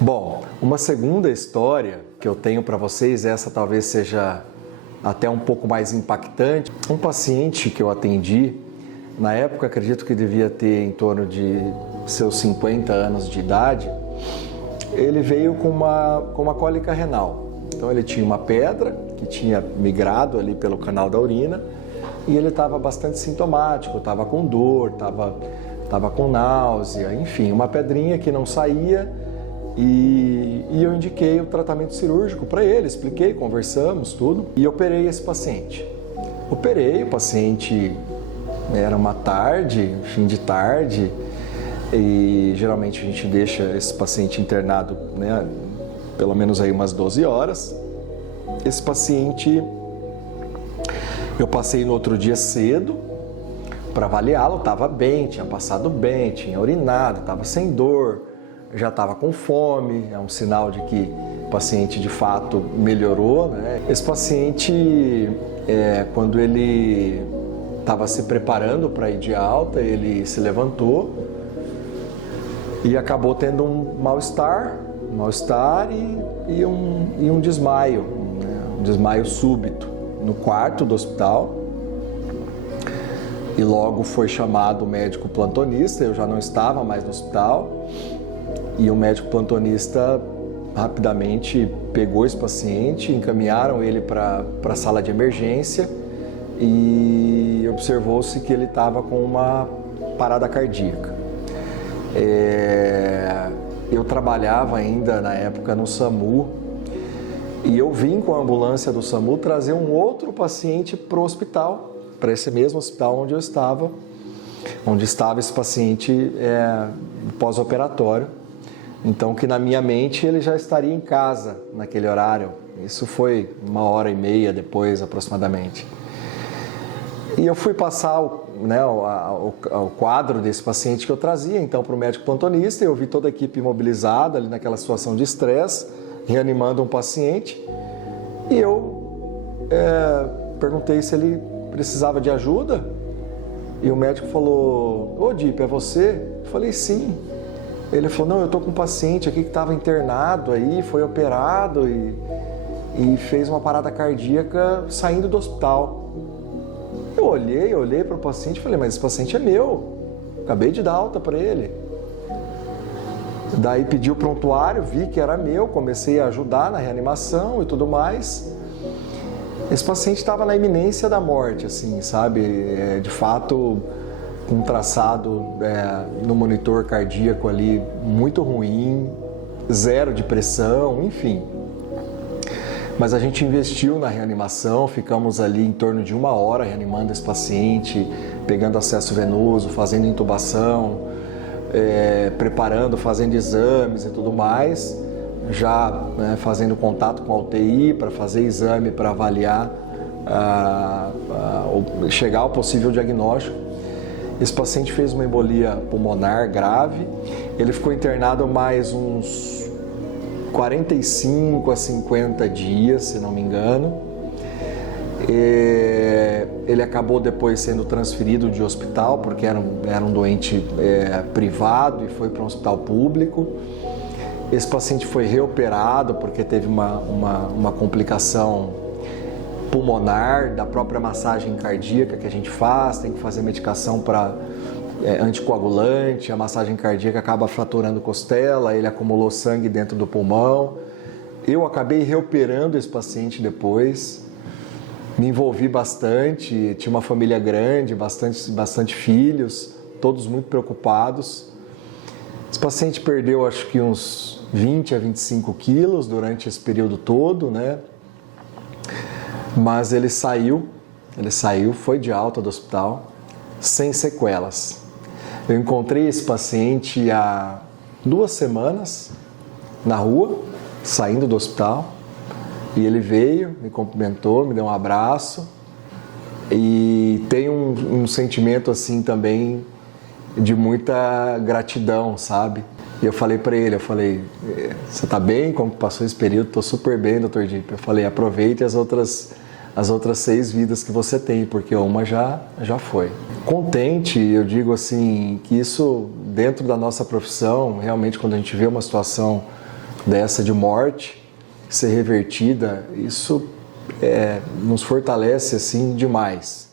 Bom, uma segunda história que eu tenho para vocês, essa talvez seja até um pouco mais impactante. Um paciente que eu atendi, na época acredito que devia ter em torno de seus 50 anos de idade, ele veio com uma cólica renal. Então ele tinha uma pedra que tinha migrado ali pelo canal da urina e ele estava bastante sintomático, estava com dor, estava com náusea, enfim, uma pedrinha que não saía. E eu indiquei o tratamento cirúrgico para ele, expliquei, conversamos, tudo, e operei esse paciente. Operei o paciente, era uma tarde, fim de tarde, e geralmente a gente deixa esse paciente internado, né, pelo menos aí umas 12 horas. Esse paciente, eu passei no outro dia cedo para avaliá-lo, estava bem, tinha passado bem, tinha urinado, estava sem dor, já estava com fome, é um sinal de que o paciente de fato melhorou, né? Esse paciente, quando ele estava se preparando para ir de alta, ele se levantou e acabou tendo um mal-estar e um desmaio, né? Um desmaio súbito no quarto do hospital. E logo foi chamado o médico plantonista, eu já não estava mais no hospital. E o médico plantonista rapidamente pegou esse paciente, encaminharam ele para a sala de emergência e observou-se que ele estava com uma parada cardíaca. Eu trabalhava ainda na época no SAMU e eu vim com a ambulância do SAMU trazer um outro paciente para o hospital, para esse mesmo hospital onde estava esse paciente pós-operatório. Então, que na minha mente ele já estaria em casa naquele horário. Isso foi 1h30 depois, aproximadamente. E eu fui passar o quadro desse paciente que eu trazia, então, para o médico plantonista. Eu vi toda a equipe imobilizada ali naquela situação de estresse, reanimando um paciente. E eu perguntei se ele precisava de ajuda. E o médico falou: "Ô, Dip, é você?" Eu falei: "Sim." Ele falou: "Não, eu tô com um paciente aqui que estava internado aí, foi operado e fez uma parada cardíaca saindo do hospital." Eu olhei para o paciente e falei: "Mas esse paciente é meu, acabei de dar alta para ele." Daí pedi o prontuário, vi que era meu, comecei a ajudar na reanimação e tudo mais. Esse paciente estava na iminência da morte, assim, sabe? De fato, com um traçado no monitor cardíaco ali muito ruim, zero de pressão, enfim. Mas a gente investiu na reanimação, ficamos ali em torno de 1 hora reanimando esse paciente, pegando acesso venoso, fazendo intubação, preparando, fazendo exames e tudo mais, já fazendo contato com a UTI para fazer exame, para avaliar, chegar ao possível diagnóstico. Esse paciente fez uma embolia pulmonar grave, ele ficou internado mais uns 45 a 50 dias, se não me engano. Ele acabou depois sendo transferido de hospital, porque era um doente privado e foi para um hospital público. Esse paciente foi reoperado porque teve uma complicação pulmonar da própria massagem cardíaca que a gente faz, tem que fazer medicação para anticoagulante, a massagem cardíaca acaba fraturando costela, ele acumulou sangue dentro do pulmão. Eu acabei reoperando esse paciente depois, me envolvi bastante, tinha uma família grande, bastante filhos, todos muito preocupados. Esse paciente perdeu acho que uns 20 a 25 quilos durante esse período todo, né? Mas ele saiu, foi de alta do hospital, sem sequelas. Eu encontrei esse paciente há 2 semanas na rua, saindo do hospital, e ele veio, me cumprimentou, me deu um abraço, e tem um sentimento assim também de muita gratidão, sabe? E eu falei para ele, "Você tá bem? Como passou esse período?" "Tô super bem, Dr. Dip." Eu falei: "Aproveite as outras 6 vidas que você tem, porque uma já foi." Contente, eu digo assim, que isso dentro da nossa profissão, realmente quando a gente vê uma situação dessa de morte ser revertida, isso nos fortalece assim demais.